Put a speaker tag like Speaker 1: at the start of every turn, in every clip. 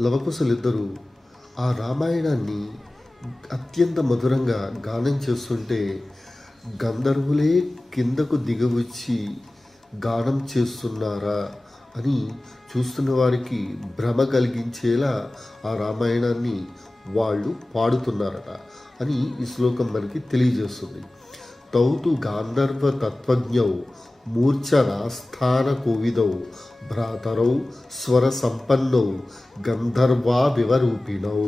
Speaker 1: లవకుశలిద్దరూ ఆ రామాయణాన్ని అత్యంత మధురంగా గానం చేస్తుంటే గంధర్వులే కిందకు దిగవచ్చి గానం చేస్తున్నారా అని చూస్తున్న వారికి భ్రమ కలిగించేలా ఆ రామాయణాన్ని వాళ్ళు పాడుతున్నారట అని ఈ శ్లోకం మనకి తెలియజేస్తుంది. తౌతు గాంధర్వ తత్వజ్ఞౌ మూర్ఛనాస్థాన కోవిదౌ భ్రాతరౌ స్వర సంపన్నౌ గంధర్వా వివరూపిణౌ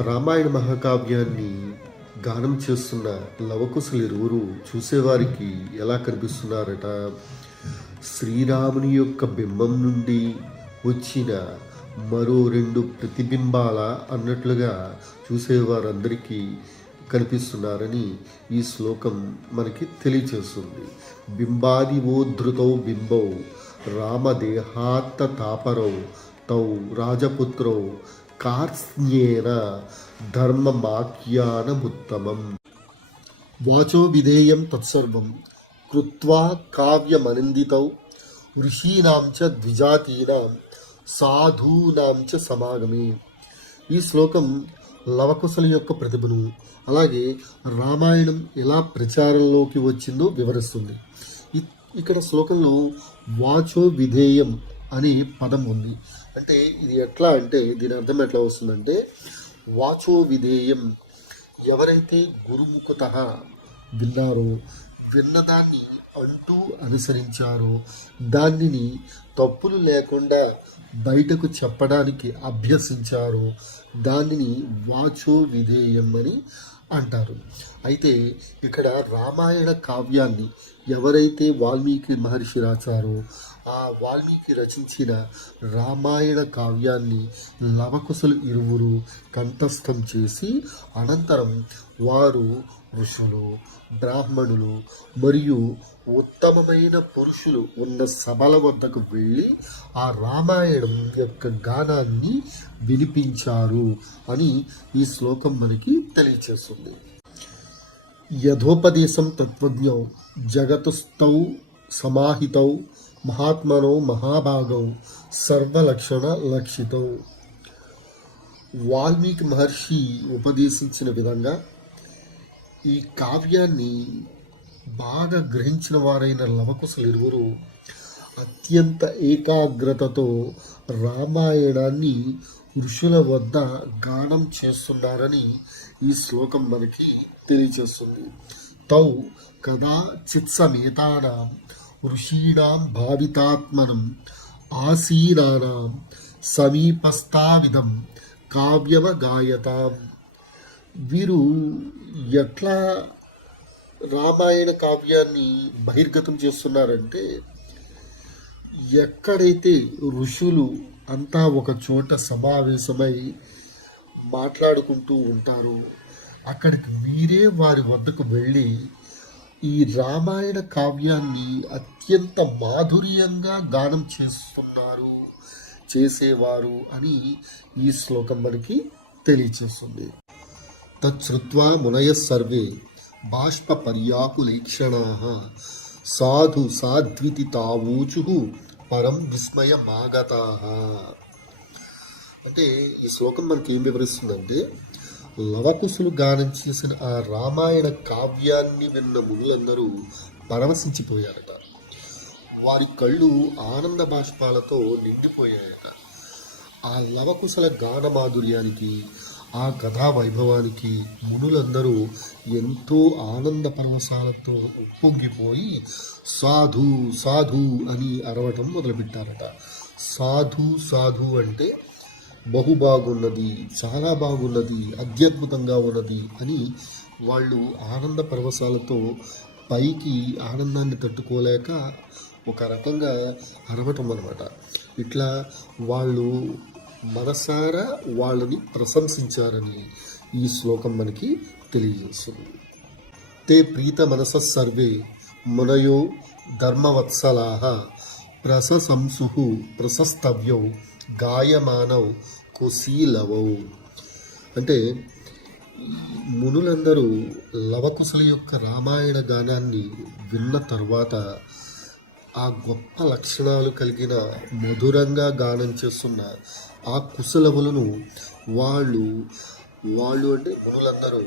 Speaker 1: రామాయణ మహాకావ్యాన్ని గానం చేస్తున్న లవకుశులు ఇరువురు చూసేవారికి ఎలా కనిపిస్తున్నారట? శ్రీరాముని యొక్క బింబం నుండి వచ్చిన మరో రెండు ప్రతిబింబాల అన్నట్లుగా చూసేవారందరికీ కనిపిస్తున్నారని ఈ శ్లోకం మనకి తెలియచేస్తుంది. బింబాదివోద్ధృతౌ బింబౌ రామదేహాత్త తాపరౌ తౌ రాజపుత్రౌ కార్స్న్యేన ధర్మమాఖ్యానముత్తమం. వాచో విధేయం తత్సర్వం కృత్వా కావ్యమనిందితౌ ఋషీనాం చ ద్విజాతీనాం సాధూనాం చ సమాగమే. ఈ శ్లోకం లవకుశల యొక్క ప్రతిభను అలాగే రామాయణం ఎలా ప్రచారంలోకి వచ్చిందో వివరిస్తుంది. ఇక్కడ శ్లోకంలో వాచో విధేయం అనే పదం ఉంది. అంటే ఇది ఎట్లా అంటే దీని అర్థం ఎట్లా వస్తుందంటే వాచో విధేయం ఎవరైతే గురుముఖత విన్నారో విన్నదాన్ని అంటూ అనుసరించారో. దానిని తప్పులు లేకుండా బయటకు చెప్పడానికి అభ్యసించారో. దానిని వాచో విధేయం అని అంటారు. అయితే ఇక్కడ రామాయణ కావ్యాన్ని ఎవరైతే వాల్మీకి మహర్షి రాశారో ఆ వాల్మీకి రచించిన రామాయణ కావ్యాన్ని లవకుశలు ఇరువురు కంఠస్థం చేసి అనంతరం వారు ఋషులు బ్రాహ్మణులు మరియు ఉత్తమమైన పురుషులు ఉన్న సభల వద్దకు వెళ్ళి ఆ రామాయణం యొక్క గానాన్ని వినిపించారు అని ఈ శ్లోకం మనకి తెలియచేస్తుంది. యథోపదేశం తత్వజ్ఞ జగతుస్థౌ సమాహితౌ మహాత్మనో మహాభాగౌ సర్వలక్షణ లక్షితో. వాల్మీకి మహర్షి ఉపదేశించిన విధంగా ఈ కావ్యాన్ని బాగా గ్రహించిన వారైన లవకుశలు ఇరువురు అత్యంత ఏకాగ్రతతో రామాయణాన్ని ఋషుల వద్ద గానం చేస్తున్నారని ఈ శ్లోకం మనకి తెలియజేస్తుంది. తౌ కదా చిత్సమేతానాం ఋషీణాం భావితాత్మనం ఆసీనానాం సమీపస్థావిధం కావ్యమ గాయతాం వీరు ఎట్లా రామాయణ కావ్యాన్ని బహిర్గతం చేస్తున్నారంటే ఎక్కడైతే ఋషులు అంతా ఒక చోట సమావేశమై మాట్లాడుకుంటూ ఉంటారో అక్కడికి వీరే వారి వద్దకు వెళ్ళి ఈ రామాయణ కావ్యాన్ని అత్యంత మాధుర్యంగా గానం చేస్తున్నారు చేసేవారు అని ఈ శ్లోకం మనకి తెలియచేస్తుంది. తచ్చుత్వా మునయ సర్వే బాష్ప పర్యాకులేక్షణా సాధు సాధ్వితి తావూచు పరం విస్మయమాగతా అంటే ఈ శ్లోకం మనకి ఏం వివరిస్తుందంటే లవకుశులు గానం చేసిన ఆ రామాయణ కావ్యాన్ని విన్న మునులందరూ పరవశించిపోయారట. వారి కళ్ళు ఆనంద బాష్పాలతో నిండిపోయాయట. ఆ లవకుశల గాన మాధుర్యానికి ఆ కథా వైభవానికి మునులందరూ ఎంతో ఆనంద పరవశాలతో ఉప్పొంగిపోయి సాధు సాధు అని అరవటం మొదలుపెట్టారట. సాధు సాధు అంటే బహు బాగున్నది చాలా బాగున్నది అత్యద్భుతంగా ఉన్నది అని వాళ్ళు ఆనంద పరవశాలతో పైకి ఆనందాన్ని తట్టుకోలేక ఒక రకంగా అరవటం అనమాట ఇట్లా వాళ్ళు మనసారా వాళ్ళని ప్రశంసించారని ఈ శ్లోకం మనకి తెలియజేస్తుంది. తే ప్రీత మనస సర్వే మునయో ధర్మవత్సలాహ ప్రశంసు ప్రశస్తవ్యౌ గాయమానౌ కుశీలవౌ అంటే మునులందరూ లవకుశల యొక్క రామాయణ గానాన్ని విన్న తర్వాత ఆ గొప్ప లక్షణాలు కలిగిన మధురంగా గానం చేస్తున్న ఆ కుశలవులను వాళ్ళు వాళ్ళు అంటే మునులందరూ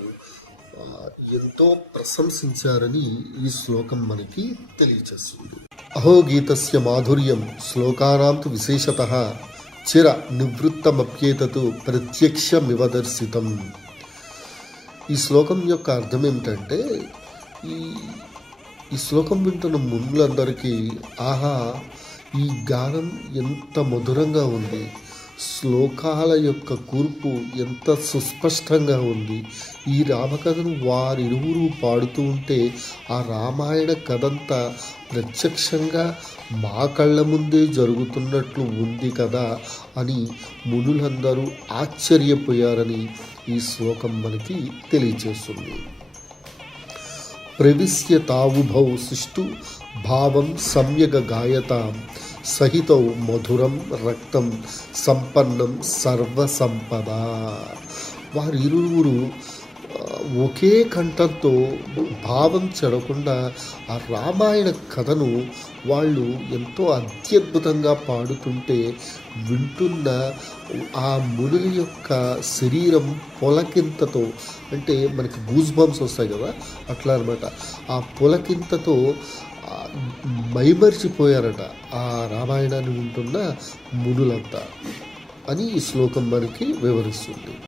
Speaker 1: ఎంతో ప్రశంసించారని ఈ శ్లోకం మనకి తెలియచేస్తుంది. అహోగీతస్య మాధుర్యం శ్లోకానాం విశేషత. చిర నివృత్తమప్యేతతు ప్రత్యక్షమివదర్శితం. ఈ శ్లోకం యొక్క అర్థం ఏమిటంటే ఈ ఈ శ్లోకం వింటున్న మునులందరికీ ఆహా ఈ గానం ఎంత మధురంగా ఉంది. శ్లోకాల యొక్క కూర్పు ఎంత సుస్పష్టంగా ఉంది. ఈ రామకథను వారిరువురు పాడుతూ ఉంటే ఆ రామాయణ కథంతా ప్రత్యక్షంగా మా కళ్ళ ముందే జరుగుతున్నట్లు ఉంది కదా అని మునులందరూ ఆశ్చర్యపోయారని ఈ శ్లోకం మనకి తెలియజేస్తుంది ప్రవిశ్య తావుభౌ సుష్టు భావం సమ్యగ గాయతాం. సహితం మధురం రక్తం సంపన్నం సర్వసంపద. వారిరువురు ఒకే కంఠంతో భావం చెడకుండా ఆ రామాయణ కథను వాళ్ళు ఎంతో అత్యద్భుతంగా పాడుతుంటే వింటున్న ఆ మునుల యొక్క శరీరం పొలకింతతో అంటే మనకి గూజ్ బంప్స్ వస్తాయి కదా అట్లా అనమాట ఆ పొలకింతతో మైమరిచిపోయారట ఆ రామాయణాన్ని వింటున్న మునులంతా అని ఈ శ్లోకం మనకి వివరిస్తుంది.